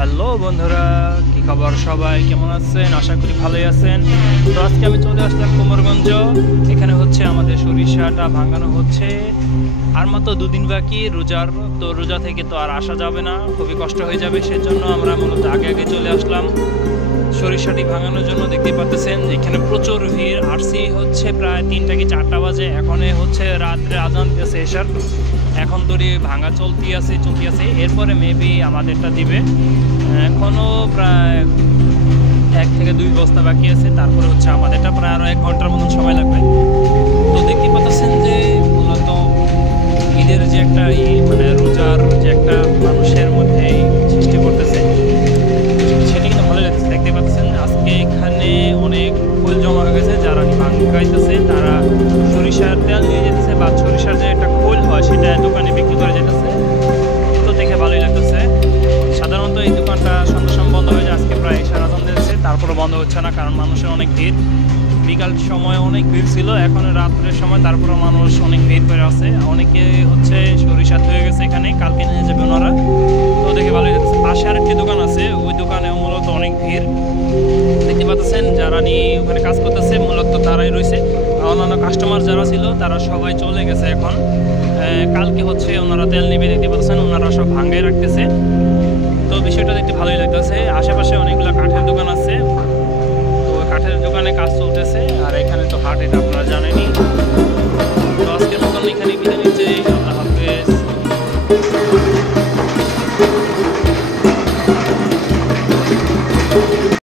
Hello বন্ধুরা, কি খবর? সবাই কেমন আছেন? আশা করি ভালোই আছেন। তো আজকে আমি চলে আসলাম কোমরগঞ্জ। এখানে হচ্ছে আমাদের সরিষাটা ভাঙানো হচ্ছে। আর মাত্র দুদিন বাকি রোজার। তো রোজা থেকে তো আর আসা যাবে না, খুবই কষ্ট হয়ে যাবে। সেজন্য আমরা মূলত আগে আগে চলে আসলাম সরিষাটি ভাঙানোর জন্য। দেখতে পাচ্ছেন এখানে প্রচুর ভিড়। আসছি হচ্ছে প্রায় 3টা কি 4টা বাজে। এখন হচ্ছে রাত্রে আজান দিয়েছে এশার। এখন ধরে ভাঙা চলতে আছে। এরপরে মেবি আমাদেরটা দিবে। এখনও প্রায় 1 থেকে 2 বস্তা বাকি আছে। তারপরে হচ্ছে আমাদেরটা প্রায় আরও 1 ঘন্টার মতন সময় লাগবে। তো দেখতে পাচ্ছেন যে মূলত ঈদের যে একটা মানে রোজার যে একটা মানুষের মধ্যে সৃষ্টি করতেছে, সেটা কিন্তু ভালো লাগতেছে। দেখতে পাচ্ছেন আজকে এখানে অনেক ফুল জমা হয়ে গেছে। যারা ভাঙাইতেছে তারা সরিষার তেল নিয়ে যেতেছে, বা সরিষার যে একটা খোল হয় সেটা দোকানে বিক্রি করে যেতেছে। তো দেখে ভালোই লাগতেছে। সাধারণত এই দোকানটা সন্ধ্যার সময় বন্ধ হয়ে যায়। আজকে প্রায় সারাদিন দিয়েছে, তারপরে বন্ধ হচ্ছে না, কারণ মানুষের অনেক ভিড়। বিকাল সময় অনেক ভিড় ছিল, এখন রাত্রের সময় তারপরে মানুষ অনেক ভিড় করে আছে। অনেকে হচ্ছে সরিষা হয়ে গেছে এখানে, কালকে নিয়ে যাবে ওনারা। তো দেখে ভালোই লাগছে। পাশে আরেকটি দোকান আছে, ওই দোকানে মূলত অনেক ভিড়। দেখতে পাচ্ছেন যারা নিয়ে ওখানে কাজ করতেছে মূলত তারাই রয়েছে। অন্যান্য কাস্টমার যারা ছিল তারা সবাই চলে গেছে এখন। কালকে হচ্ছে ওনারা তেল নেবে। দেখতে পাচ্ছেন ওনারা সব ভাঙ্গাই রাখতেছে। তো বিষয়টা দেখতে ভালোই লাগতেছে। আশেপাশে অনেকগুলো কাঠের দোকান আছে, তো কাঠের দোকানে কাজ চলতেছে। আর এখানে তো হাট, এটা আপনারা জানেনই।